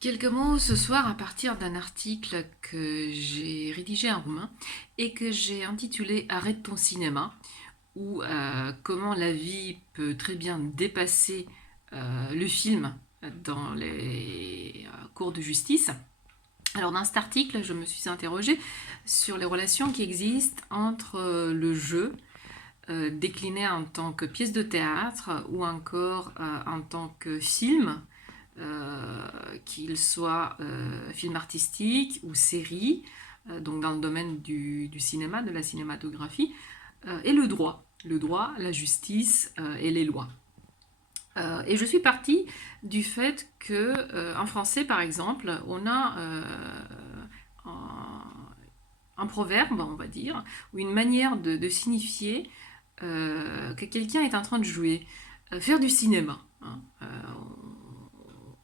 Quelques mots ce soir à partir d'un article que j'ai rédigé en roumain et que j'ai intitulé Arrête ton cinéma, ou comment la vie peut très bien dépasser le film dans les cours de justice. Alors dans cet article, je me suis interrogée sur les relations qui existent entre le jeu, décliné en tant que pièce de théâtre ou encore en tant que film, qu'il soit film artistique ou série, donc dans le domaine du cinéma, de la cinématographie, et le droit, la justice et les lois. Et je suis partie du fait que en français, par exemple, on a un proverbe, on va dire, ou une manière de signifier que quelqu'un est en train de jouer, faire du cinéma. Hein.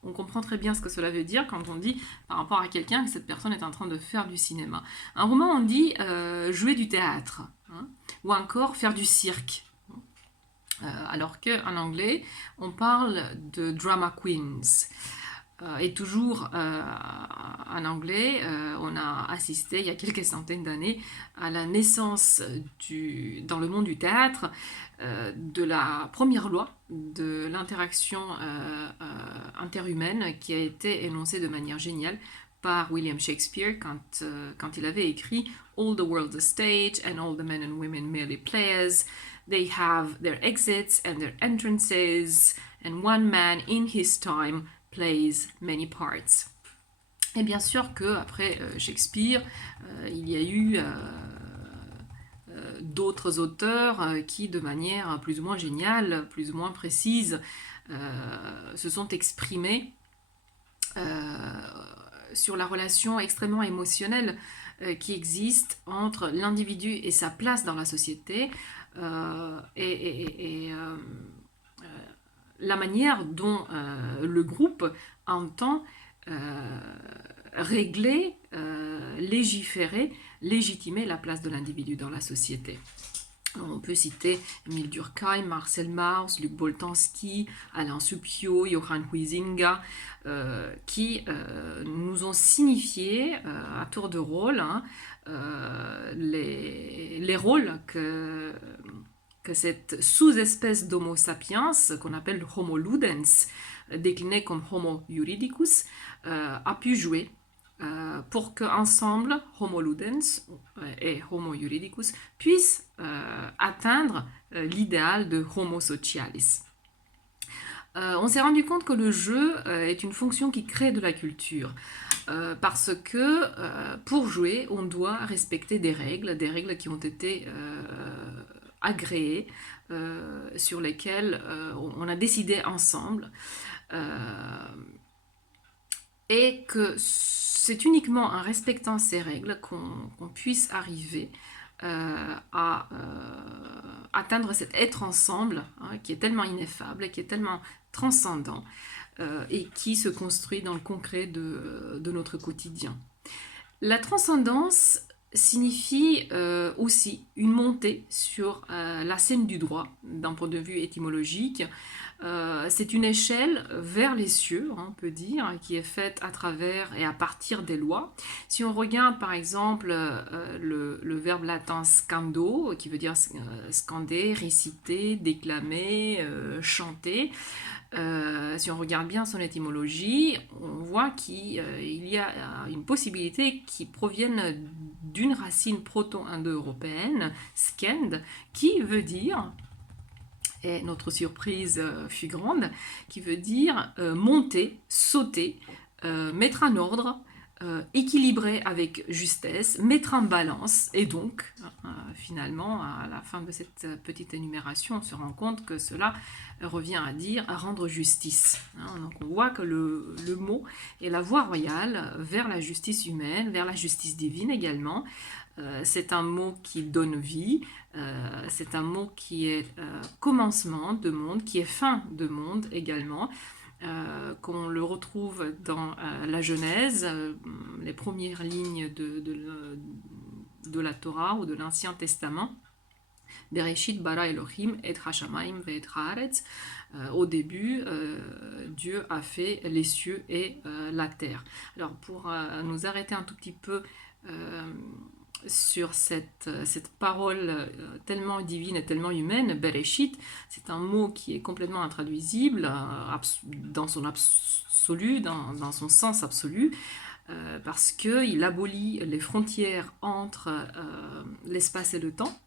On comprend très bien ce que cela veut dire quand on dit par rapport à quelqu'un que cette personne est en train de faire du cinéma. Un roman, on dit jouer du théâtre, hein, ou encore faire du cirque. Alors qu'en anglais, on parle de drama queens. Et toujours en anglais, on a assisté il y a quelques centaines d'années à la naissance dans le monde du théâtre de la première loi de l'interaction interhumaine qui a été énoncée de manière géniale par William Shakespeare quand il avait écrit All the world's a stage and all the men and women merely players. They have their exits and their entrances, and one man in his time plays many parts. Et bien sûr qu'après Shakespeare, il y a eu d'autres auteurs qui, de manière plus ou moins géniale, plus ou moins précise, se sont exprimés sur la relation extrêmement émotionnelle qui existe entre l'individu et sa place dans la société, et la manière dont le groupe entend régler, légiférer, légitimer la place de l'individu dans la société. On peut citer Émile Durkheim, Marcel Mauss, Luc Boltanski, Alain Suppiot, Johann Huizinga, qui nous ont signifié à tour de rôle les rôles que cette sous-espèce d'Homo sapiens, qu'on appelle Homo ludens, décliné comme Homo juridicus, a pu jouer pour qu'ensemble, Homo ludens et Homo juridicus puissent atteindre l'idéal de Homo socialis. On s'est rendu compte que le jeu est une fonction qui crée de la culture. Parce que pour jouer, on doit respecter des règles qui ont été agréées, sur lesquelles on a décidé ensemble, et que c'est uniquement en respectant ces règles qu'on puisse arriver à atteindre cet être ensemble, hein, qui est tellement ineffable, qui est tellement transcendant, et qui se construit dans le concret de notre quotidien. La transcendance signifie aussi une montée sur la scène du droit d'un point de vue étymologique. C'est une échelle vers les cieux, on peut dire, qui est faite à travers et à partir des lois. Si on regarde par exemple le verbe latin scando, qui veut dire scander, réciter, déclamer, chanter, si on regarde bien son étymologie, on voit qu'il y a une possibilité qui provienne d'une racine proto-indo-européenne, skend, qui veut dire, et notre surprise fut grande, qui veut dire monter, sauter, mettre en ordre, équilibrer avec justesse, mettre en balance, et donc finalement à la fin de cette petite énumération on se rend compte que cela revient à dire à rendre justice. Donc on voit que le mot est la voie royale vers la justice humaine, vers la justice divine également. C'est un mot qui donne vie, c'est un mot qui est commencement de monde, qui est fin de monde également, qu'on le retrouve dans la Genèse, les premières lignes de la Torah ou de l'Ancien Testament, Bereshit bara Elohim et hashamayim ve'et haaretz. Au début, Dieu a fait les cieux et la terre. Alors pour nous arrêter un tout petit peu sur cette parole tellement divine et tellement humaine, Bereshit, c'est un mot qui est complètement intraduisible dans son absolu, dans son sens absolu, parce qu'il abolit les frontières entre l'espace et le temps.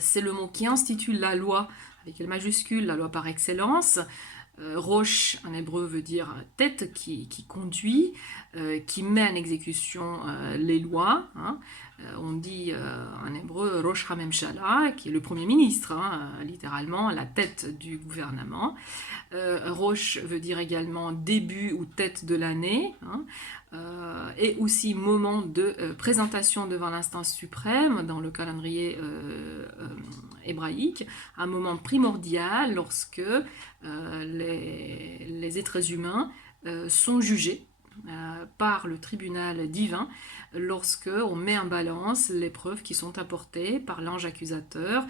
C'est le mot qui institue la loi, avec L majuscule, la loi par excellence. Roche en hébreu veut dire tête qui conduit, qui met en exécution les lois. Hein. On dit en hébreu Rosh HaMemshala, qui est le premier ministre, hein, littéralement la tête du gouvernement. Rosh veut dire également début ou tête de l'année, hein, et aussi moment de présentation devant l'instance suprême dans le calendrier hébraïque, un moment primordial lorsque les êtres humains sont jugés par le tribunal divin lorsque on met en balance les preuves qui sont apportées par l'ange accusateur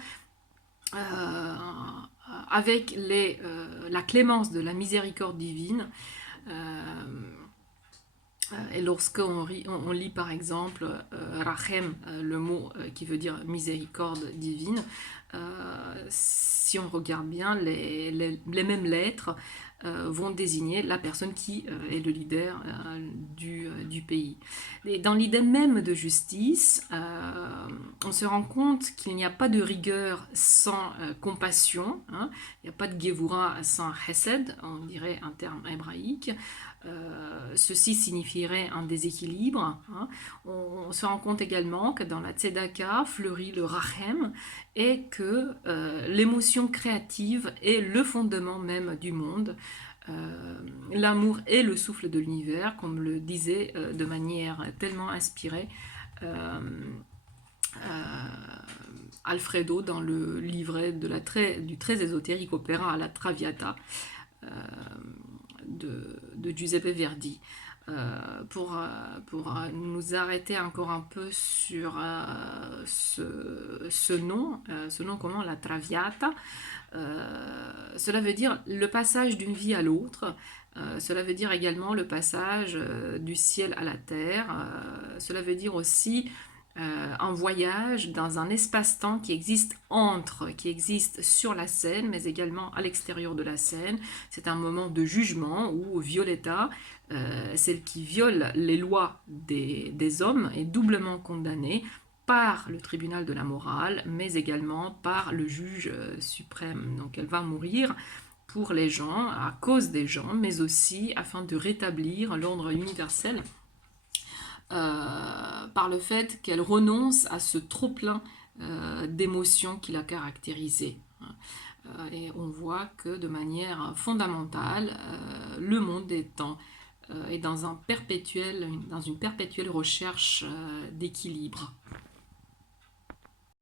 avec la clémence de la miséricorde divine. Et lorsqu'on lit par exemple Rachem, le mot qui veut dire miséricorde divine, si on regarde bien, les mêmes lettres vont désigner la personne qui est le leader du pays. Et dans l'idée même de justice, on se rend compte qu'il n'y a pas de rigueur sans compassion, hein. Il n'y a pas de Gevura sans Chesed, on dirait un terme hébraïque. Ceci signifierait un déséquilibre. Hein. On se rend compte également que dans la Tzedaka fleurit le Rachem et que l'émotion créative est le fondement même du monde. L'amour est le souffle de l'univers, comme le disait de manière tellement inspirée Alfredo dans le livret du très ésotérique opéra à la Traviata de Giuseppe Verdi. Pour nous arrêter encore un peu sur ce nom comment, la Traviata, cela veut dire le passage d'une vie à l'autre, cela veut dire également le passage du ciel à la terre, cela veut dire aussi un voyage dans un espace-temps qui existe sur la scène, mais également à l'extérieur de la scène. C'est un moment de jugement où Violetta, celle qui viole les lois des hommes, est doublement condamnée par le tribunal de la morale, mais également par le juge suprême. Donc elle va mourir pour les gens, à cause des gens, mais aussi afin de rétablir l'ordre universel. Par le fait qu'elle renonce à ce trop-plein d'émotions qui la caractérisait. Et on voit que de manière fondamentale, le monde est dans une perpétuelle recherche d'équilibre.